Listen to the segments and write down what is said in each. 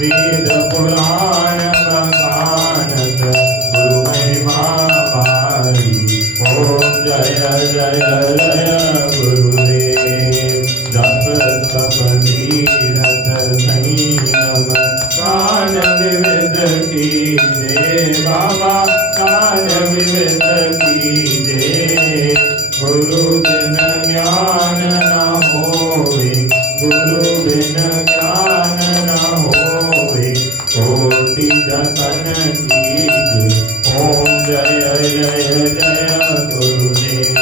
वेद पुराण बखानत गुरु महिमा भारी। ओम जय जय जय गुरुदेव। जप तप धीरथ संयम दान विविध कीजे बाबा, दान विविध कीजे। गुरु बिन ज्ञान न होए, गुरु बिन ज्ञान न होए। कोटि जतन कीजे। ओम जय जय जय गुरुदेव।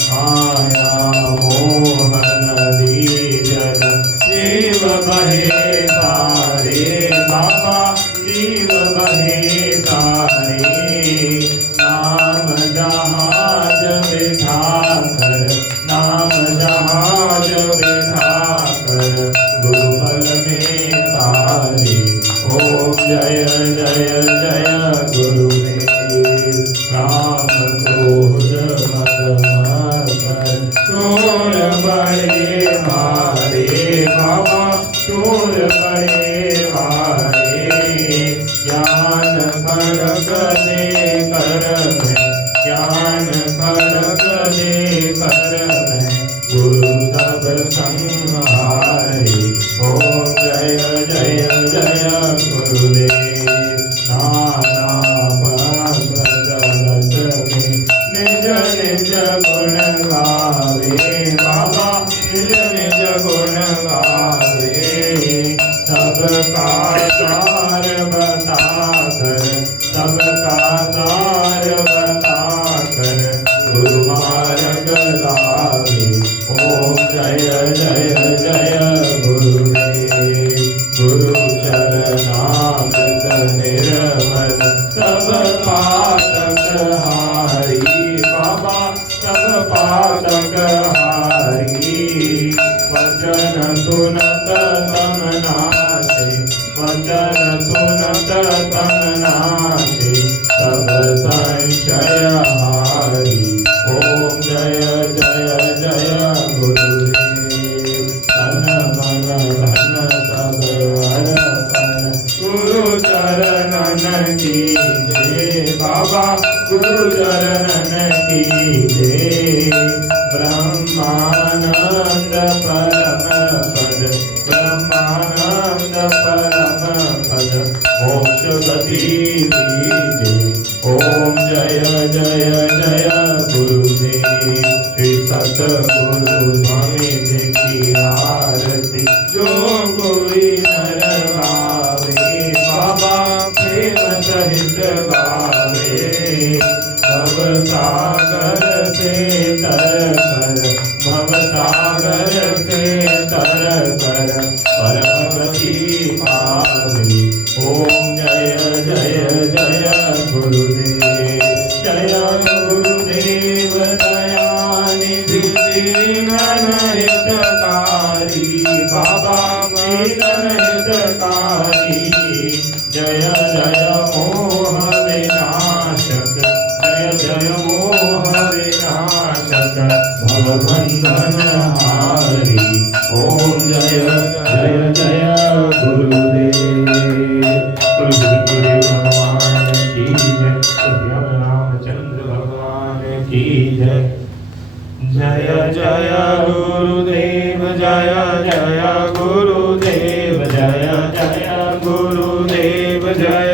माया मोहन दीजन जीव बहे तारे बाबा, जीव बहे तारे। नाम जहाज बिठाकर, नाम जहाज बिठाकर गुरुबल में तारे। ओम जय जय जय गुरुदेव। राम क्रोध मद मकर चोर बड़े भारे बाबा, चोर बड़े भारे। ज्ञान खड़ग दे कर में, ज्ञान खड़ग दे कर में गुरु सब संहारे। ओम जय जय जय गुरुदेव। नाना पग जगत में निज निज गुण गावे बाबा, निज निज गुण गावे। सबका सार बताकर, सबका सार बताकर गुरु मार्ग लावे। ओम जय जय जय गुरुदेव। गुरु चरणामृत निर्मल सब पातक हारी बाबा, सब पातक हारी। वचन सुनत तम नाथे, वचन सुनत तम नाथे सब संशय हारी। ओम जय जय जय गुरुदेव। तन मन धन सब अर्पण गुरु चरणन कीजे बाबा, गुरु चरणन कीजे। ब्रह्मानंद परम पद, ब्रह्मानंद परम पद मोक्ष गति दीजे। ओम जय जय जय गुरुदेव। श्री सतगुरु स्वामी जी की आरती जो कोई नर गावे बाबा, प्रेम सहित गावे। भव सागर से तर कर, भव सागर से तर कर परम गति पावे। ओम जय जय जय गुरुदेव। जय गुरुदेव दयानिधि दीनन हितकारी बाबा, दीनन हितकारी। जय जय मोह विनाशक, जय जय मोह विनाशक भवबंधन हारी। ओम जय जय जय गुरुदेव। गुरुदेव भगवान की जय। सत्यम रामचंद्र भगवान की जय। जय जय गुरुदेव, जय जय गुरुदेव, जय जय गुरुदेव, जय